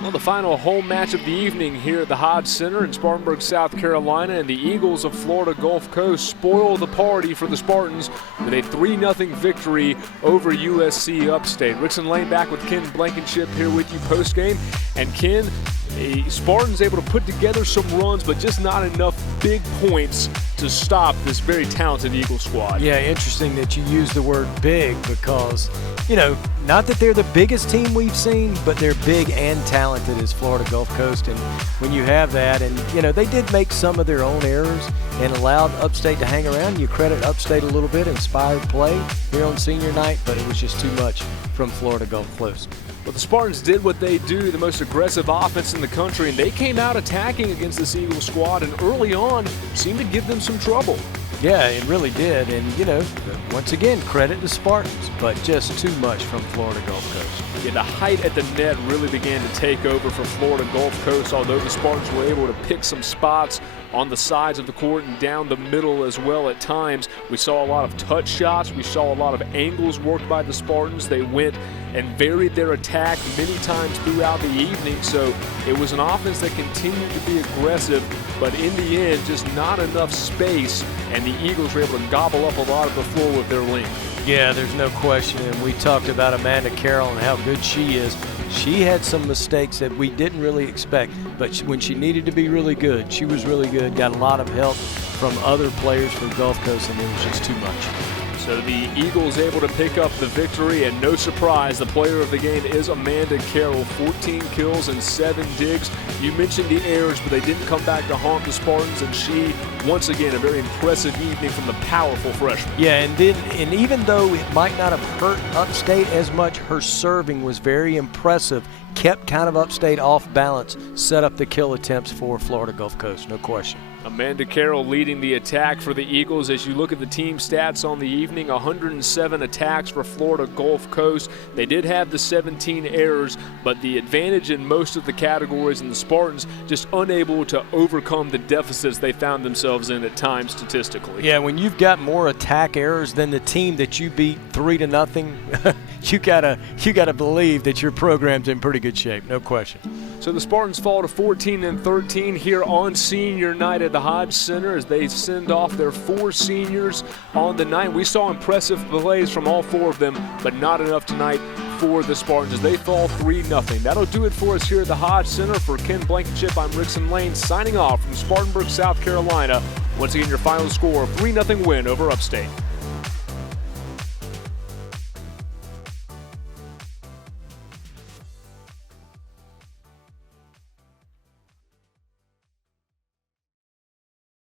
Well, the final home match of the evening here at the Hodge Center in Spartanburg, South Carolina, and the Eagles of Florida Gulf Coast spoil the party for the Spartans with a 3-0 victory over USC Upstate. Rickson Lane back with Ken Blankenship here with you post-game. And Ken, the Spartans able to put together some runs, but just not enough big points to stop this very talented Eagle squad. Yeah, interesting that you use the word big because, not that they're the biggest team we've seen, but they're big and talented as Florida Gulf Coast. And when you have that, and, they did make some of their own errors and allowed Upstate to hang around. You credit Upstate a little bit, inspired play here on senior night, but it was just too much from Florida Gulf Coast. But the Spartans did what they do, the most aggressive offense in the country, and they came out attacking against this Eagle squad, and early on seemed to give them some trouble. Yeah, it really did. And, once again, credit the Spartans, but just too much from Florida Gulf Coast. Yeah, the height at the net really began to take over for Florida Gulf Coast, although the Spartans were able to pick some spots on the sides of the court and down the middle as well at times. We saw a lot of touch shots. We saw a lot of angles worked by the Spartans. They went and varied their attack many times throughout the evening. So it was an offense that continued to be aggressive, but in the end, just not enough space, and the Eagles were able to gobble up a lot of the floor with their length. Yeah, there's no question, and we talked about Amanda Carroll and how good she is. She had some mistakes that we didn't really expect, but when she needed to be really good, she was really good, got a lot of help from other players from Gulf Coast, and it was just too much. So the Eagles able to pick up the victory, and no surprise, the player of the game is Amanda Carroll. 14 kills and 7 digs. You mentioned the errors, but they didn't come back to haunt the Spartans, and she, once again, a very impressive evening from the powerful freshman. Yeah, and even though it might not have hurt Upstate as much, her serving was very impressive, kept kind of Upstate off balance, set up the kill attempts for Florida Gulf Coast, no question. Amanda Carroll leading the attack for the Eagles. As you look at the team stats on the evening, 107 attacks for Florida Gulf Coast. They did have the 17 errors, but the advantage in most of the categories, and the Spartans just unable to overcome the deficits they found themselves in at times statistically. Yeah, when you've got more attack errors than the team that you beat 3-0, you gotta believe that your program's in pretty good shape, no question. So the Spartans fall to 14-13 here on senior night at the Hodge Center as they send off their 4 seniors on the night. We saw impressive plays from all 4 of them, but not enough tonight for the Spartans as they fall 3-0. That'll do it for us here at the Hodge Center. For Ken Blankenship, I'm Rickson Lane signing off from Spartanburg, South Carolina. Once again, your final score, 3-0 win over Upstate.